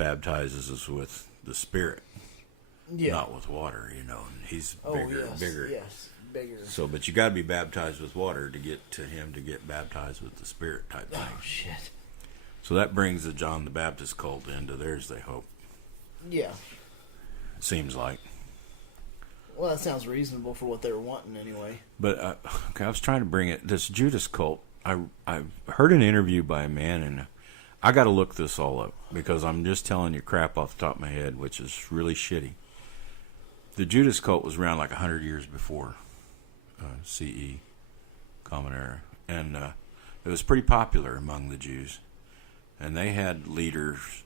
baptizes us with the Spirit, not with water. And he's bigger. Yes, bigger. So, but you got to be baptized with water to get to him to get baptized with the Spirit type thing. Oh shit. So that brings the John the Baptist cult into theirs, they hope. Yeah. Seems like. Well, that sounds reasonable for what they were wanting anyway. But I was trying to bring it. This Judas cult. I heard an interview by a man, and I got to look this all up because I'm just telling you crap off the top of my head, which is really shitty. The Judas cult was around like 100 years before CE, Common Era, and it was pretty popular among the Jews. And they had leaders.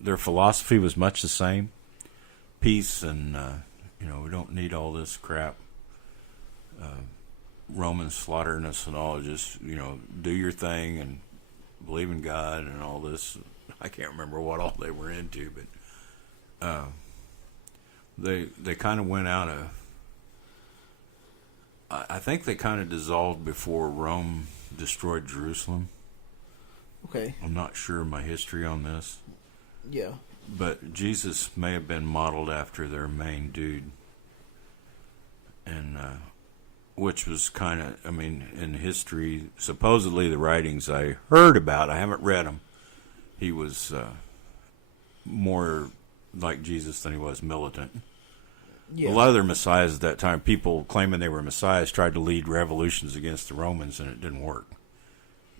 Their philosophy was much the same: peace, and we don't need all this crap. Romans slaughtering us and all. Just do your thing and believe in God and all this. I can't remember what all they were into, but they kind of went out of. I think they kind of dissolved before Rome destroyed Jerusalem. Okay. I'm not sure of my history on this. Yeah. But Jesus may have been modeled after their main dude. And, which was kind of, in history, supposedly the writings I heard about, I haven't read them, he was more like Jesus than he was militant. Yeah. A lot of their messiahs at that time, people claiming they were messiahs, tried to lead revolutions against the Romans, and it didn't work.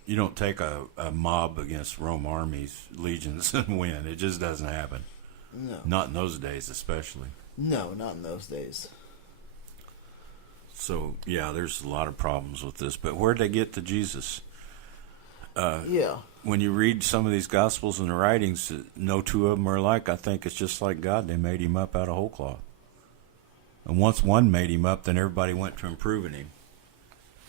You don't take a mob against Rome armies, legions, and win. It just doesn't happen. No. Not in those days, especially. No, not in those days. So, yeah, there's a lot of problems with this. But where'd they get to Jesus? Yeah. When you read some of these Gospels and the writings, no two of them are alike. I think it's just like God. They made him up out of whole cloth. And once one made him up, then everybody went to improving him,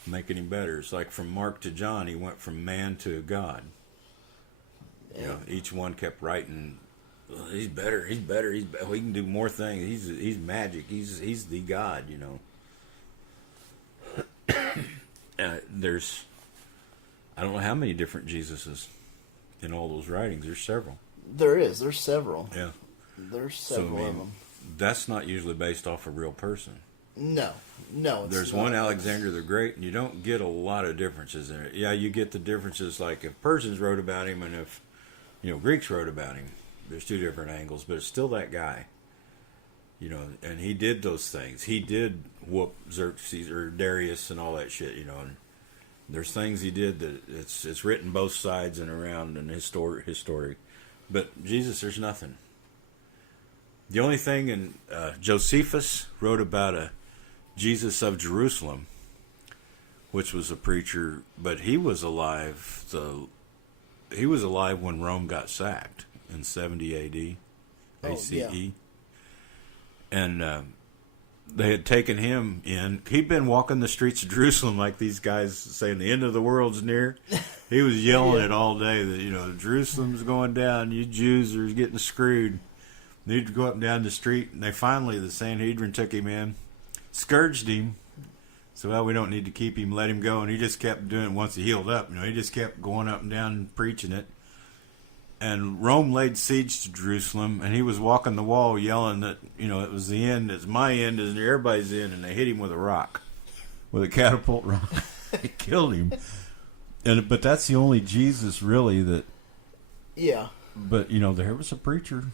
making him better. It's like from Mark to John, he went from man to God. Yeah. Each one kept writing, he's better, he can do more things. He's magic. He's the God, There's, I don't know how many different Jesuses in all those writings. There's several. There's several. Yeah. There's several of them. That's not usually based off a real person. No. There's one Alexander the Great, and you don't get a lot of differences in it. Yeah, you get the differences like if Persians wrote about him and if Greeks wrote about him. There's two different angles, but it's still that guy. And he did those things. He did whoop Xerxes or Darius and all that shit. And there's things he did that it's written both sides and around in history. But Jesus, there's nothing. The only thing in Josephus wrote about a Jesus of Jerusalem, which was a preacher, but he was alive. He was alive when Rome got sacked in 70 A.D. ACE, yeah. And they had taken him in. He'd been walking the streets of Jerusalem like these guys saying the end of the world's near. He was yelling it all day that Jerusalem's going down. You Jews are getting screwed. Need to go up and down the street, and the Sanhedrin took him in, scourged him. So, we don't need to keep him, let him go. And he just kept doing it once he healed up. He just kept going up and down and preaching it. And Rome laid siege to Jerusalem, and he was walking the wall yelling that, it was the end, it's my end, it's everybody's end. And they hit him with a rock, with a catapult rock. They killed him. But that's the only Jesus, really, that... Yeah. But, there was a preacher...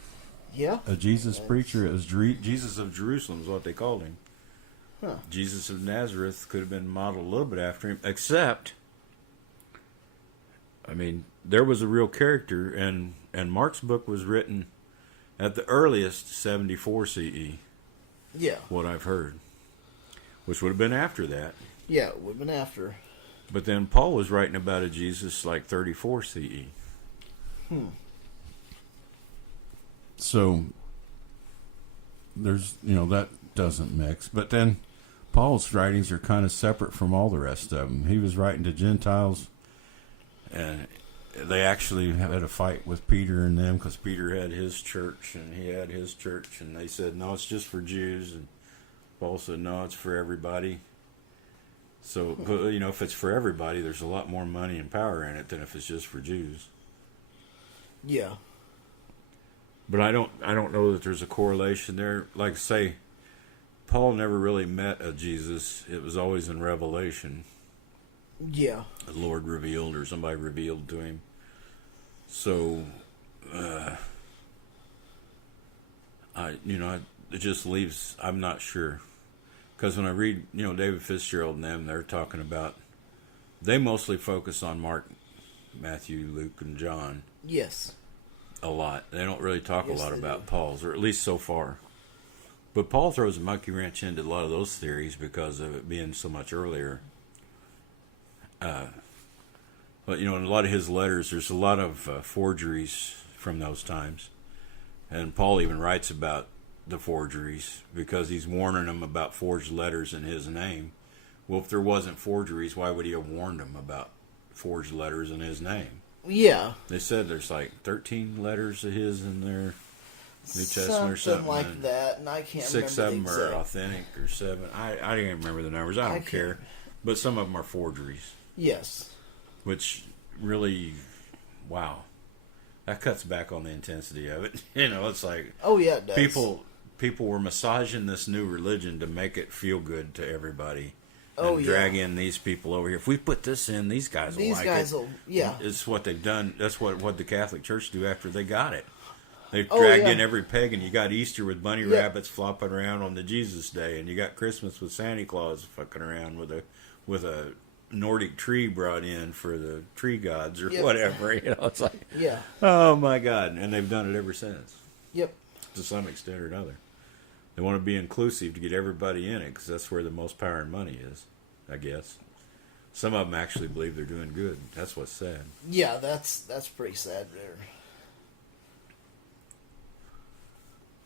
Yeah. A Jesus preacher. It was Jesus of Jerusalem is what they called him. Huh. Jesus of Nazareth could have been modeled a little bit after him, except, there was a real character, and Mark's book was written at the earliest 74 CE. Yeah. What I've heard. Which would have been after that. Yeah, it would have been after. But then Paul was writing about a Jesus like 34 CE. So, there's, that doesn't mix. But then Paul's writings are kind of separate from all the rest of them. He was writing to Gentiles, and they actually had a fight with Peter and them because Peter had his church and he had his church, and they said, no, it's just for Jews. And Paul said, no, it's for everybody. So, if it's for everybody, there's a lot more money and power in it than if it's just for Jews. Yeah. But I don't know that there's a correlation there. Like say, Paul never really met a Jesus. It was always in Revelation. Yeah. The Lord revealed or somebody revealed to him. So, it just leaves. I'm not sure, because when I read, David Fitzgerald and them, they're talking about. They mostly focus on Mark, Matthew, Luke, and John. Yes. A lot. They don't really talk a lot about do. Paul's, or at least so far. But Paul throws a monkey wrench into a lot of those theories because of it being so much earlier. But, in a lot of his letters, there's a lot of forgeries from those times. And Paul even writes about the forgeries because he's warning them about forged letters in his name. Well, if there wasn't forgeries, why would he have warned them about forged letters in his name? Yeah. They said there's like 13 letters of his in their New Testament or something like that, and I can't 6 remember of them are authentic or 7. I can't remember the numbers. I don't care. But some of them are forgeries. Yes. Which really, wow. That cuts back on the intensity of it. It's like... Oh, yeah, it does. People were massaging this new religion to make it feel good to everybody. Oh, and drag in these people over here. If we put this in, these guys will like it. These guys will, yeah. It's what they've done. That's what the Catholic Church do after they got it. They've dragged in every pagan. You got Easter with bunny rabbits flopping around on the Jesus Day, and you got Christmas with Santa Claus fucking around with a Nordic tree brought in for the tree gods or whatever. It's like, oh my God. And they've done it ever since. Yep. To some extent or another. They want to be inclusive to get everybody in it because that's where the most power and money is, I guess. Some of them actually believe they're doing good. That's what's sad. Yeah, that's pretty sad there.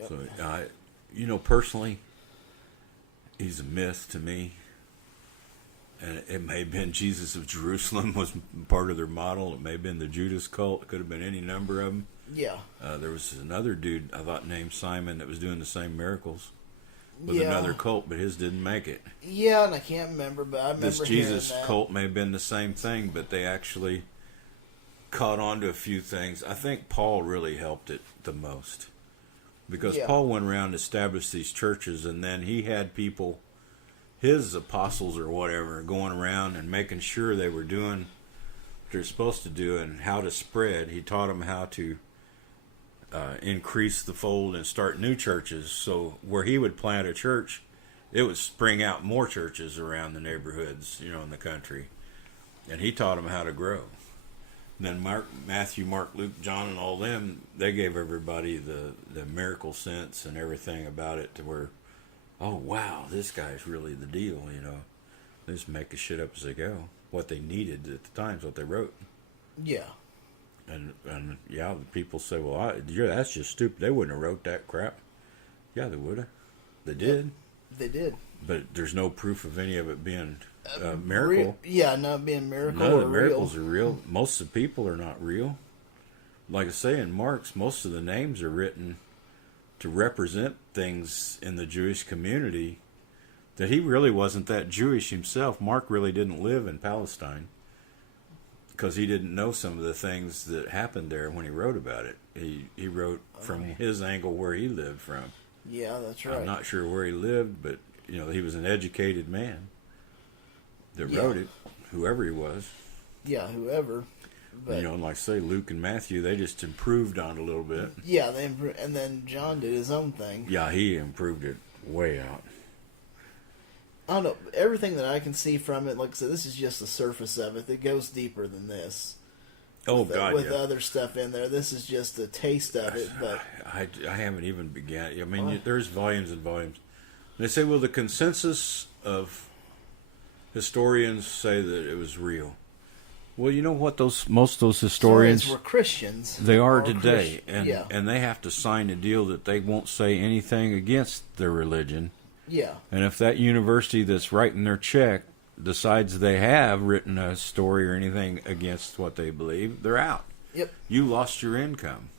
Yep. So, personally, he's a myth to me. And it may have been Jesus of Jerusalem was part of their model. It may have been the Judas cult. It could have been any number of them. Yeah. There was another dude, I thought, named Simon that was doing the same miracles with another cult, but his didn't make it. Yeah, and I can't remember, but I remember this Jesus cult may have been the same thing, but they actually caught on to a few things. I think Paul really helped it the most. Because Paul went around and established these churches, and then he had people, his apostles or whatever, going around and making sure they were doing what they're supposed to do and how to spread. He taught them how to increase the fold and start new churches. So where he would plant a church, it would spring out more churches around the neighborhoods, in the country. And he taught them how to grow. And then Matthew, Mark, Luke, John, and all them, they gave everybody the miracle sense and everything about it to where, oh, wow, this guy's really the deal, They just make the shit up as they go. What they needed at the time is what they wrote. Yeah. And the people say, well, that's just stupid. They wouldn't have wrote that crap. Yeah, they would have. They did. They did. But there's no proof of any of it being a miracle. Not being miracle. None of the miracles are real. Most of the people are not real. Like I say in Mark's, most of the names are written to represent things in the Jewish community that he really wasn't that Jewish himself. Mark really didn't live in Palestine because he didn't know some of the things that happened there when he wrote about it. He wrote from his angle where he lived from. Yeah, that's right. I'm not sure where he lived, but he was an educated man that wrote it, whoever he was. Yeah, whoever. But, and like I say, Luke and Matthew, they just improved on it a little bit. Yeah, and then John did his own thing. Yeah, he improved it way out. I don't know. Everything that I can see from it, like I said, this is just the surface of it. It goes deeper than this. With other stuff in there. This is just a taste of it. But I haven't even began. I mean, there's volumes and volumes. They say, well, the consensus of historians say that it was real. Well, you know what? Most of those historians were Christians. They are today, and they have to sign a deal that they won't say anything against their religion. Yeah. And if that university that's writing their check decides they have written a story or anything against what they believe, they're out. Yep. You lost your income.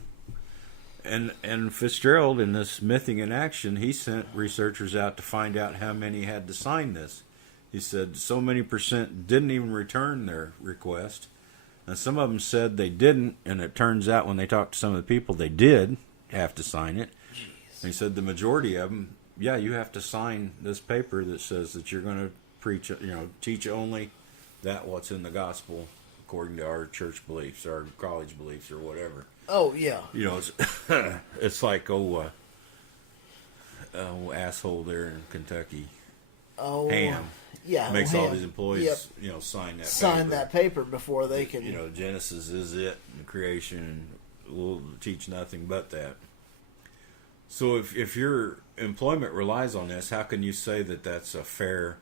And Fitzgerald, in this Mything in Action, he sent researchers out to find out how many had to sign this. He said so many percent didn't even return their request. And some of them said they didn't, and it turns out when they talked to some of the people, they did. have to sign it. Jeez. And he said the majority of them, yeah, you have to sign this paper that says that you're going to preach, teach only that what's in the gospel according to our church beliefs, our college beliefs, or whatever. Oh yeah. It's it's like asshole there in Kentucky. Oh, Ham. Yeah, makes all Ham. these employees, Yep. Sign that paper before they can. Genesis is it, and creation, and we'll teach nothing but that. So if your employment relies on this, how can you say that that's a fair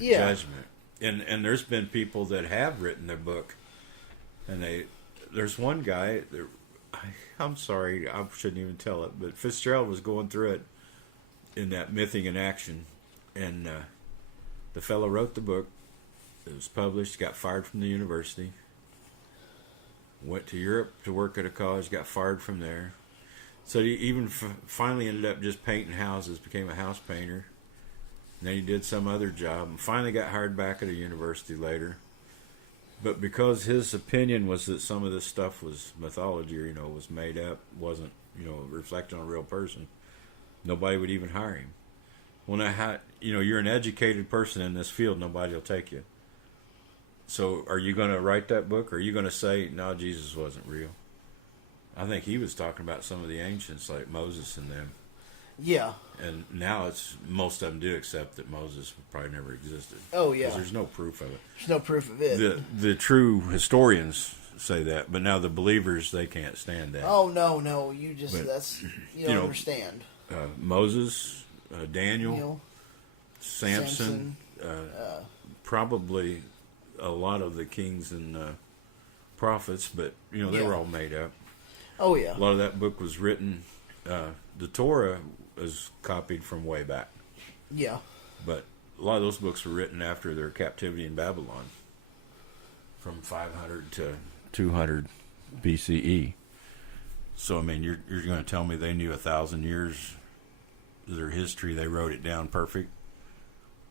judgment? And there's been people that have written their book, and there's one guy that, I'm sorry, I shouldn't even tell it, but Fitzgerald was going through it in that Mything in Action, and the fellow wrote the book. It was published, got fired from the university, went to Europe to work at a college, got fired from there. So he even finally ended up just painting houses, became a house painter. And then he did some other job, and finally got hired back at a university later. But because his opinion was that some of this stuff was mythology, or was made up, wasn't reflecting on a real person, nobody would even hire him. Well, now you're an educated person in this field, nobody will take you. So are you going to write that book, or are you going to say, no, Jesus wasn't real? I think he was talking about some of the ancients, like Moses and them. Yeah. And now most of them do accept that Moses probably never existed. Oh yeah. Because there's no proof of it. There's no proof of it. The true historians say that, but now the believers, they can't stand that. Oh no, you don't understand. Moses, Daniel, Samson, probably a lot of the kings and prophets, but they were all made up. Oh yeah. A lot of that book was written. The Torah is copied from way back. Yeah. But a lot of those books were written after their captivity in Babylon, from 500 to 200 BCE. So I mean, you're going to tell me they knew 1,000 years of their history? They wrote it down perfect.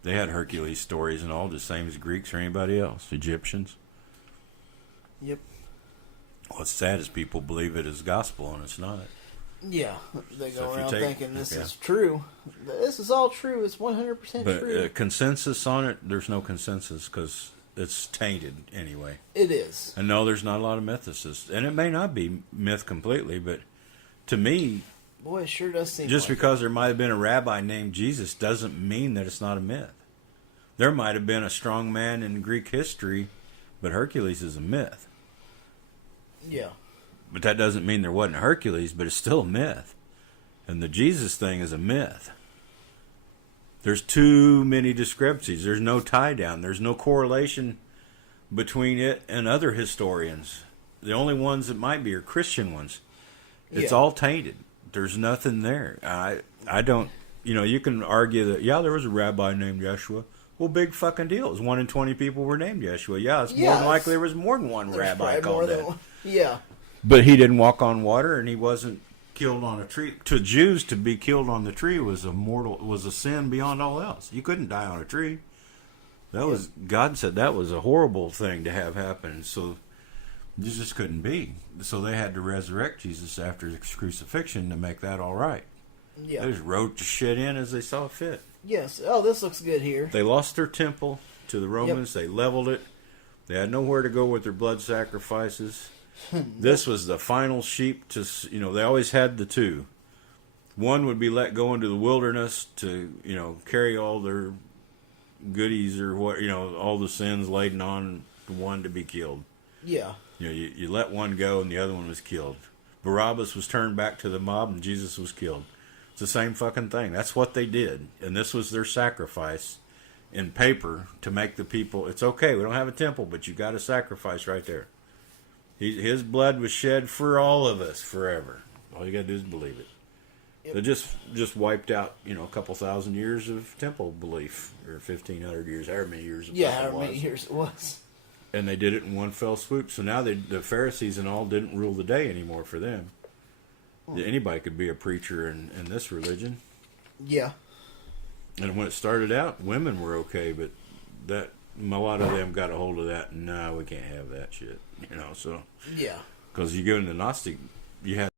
They had Hercules stories and all the same as Greeks or anybody else, Egyptians. Yep. What's sad is people believe it is gospel and it's not. Yeah, they go around thinking this is true. This is all true. It's 100% true. But consensus on it, there's no consensus because it's tainted anyway. It is. And no, there's not a lot of mythicists. And it may not be myth completely, but to me, boy, it sure does seem just like because there might have been a rabbi named Jesus doesn't mean that it's not a myth. There might have been a strong man in Greek history, but Hercules is a myth. Yeah. But that doesn't mean there wasn't Hercules, but it's still a myth. And the Jesus thing is a myth. There's too many discrepancies. There's no tie down. There's no correlation between it and other historians. The only ones that might be are Christian ones. It's all tainted. There's nothing there. I don't, you can argue that, there was a rabbi named Yeshua. Well, big fucking deal. It was 1 in 20 people were named Yeshua. Yeah, it's more than likely there was more than one rabbi called that. Yeah. But he didn't walk on water, and he wasn't killed on a tree. To Jews, to be killed on the tree was a sin beyond all else. You couldn't die on a tree. God said that was a horrible thing to have happen. So this just couldn't be. So they had to resurrect Jesus after his crucifixion to make that all right. Yeah. They just wrote the shit in as they saw fit. Yes. Oh, this looks good here. They lost their temple to the Romans. Yep. They leveled it. They had nowhere to go with their blood sacrifices. This was the final sheep to, they always had the two. One would be let go into the wilderness to, carry all their goodies or what, all the sins laden on one to be killed. Yeah. You let one go and the other one was killed. Barabbas was turned back to the mob and Jesus was killed. It's the same fucking thing. That's what they did. And this was their sacrifice in paper to make the people, it's okay, we don't have a temple, but you got a sacrifice right there. His blood was shed for all of us forever. All you got to do is believe it. Yep. They just wiped out, a couple thousand years of temple belief, or 1,500 years, however many years. However many years it was. And they did it in one fell swoop. So now the Pharisees and all didn't rule the day anymore for them. Anybody could be a preacher in this religion. Yeah. And when it started out, women were okay, but a lot of them got a hold of that. No, we can't have that shit. So. Yeah. Because you go into Gnostic, you had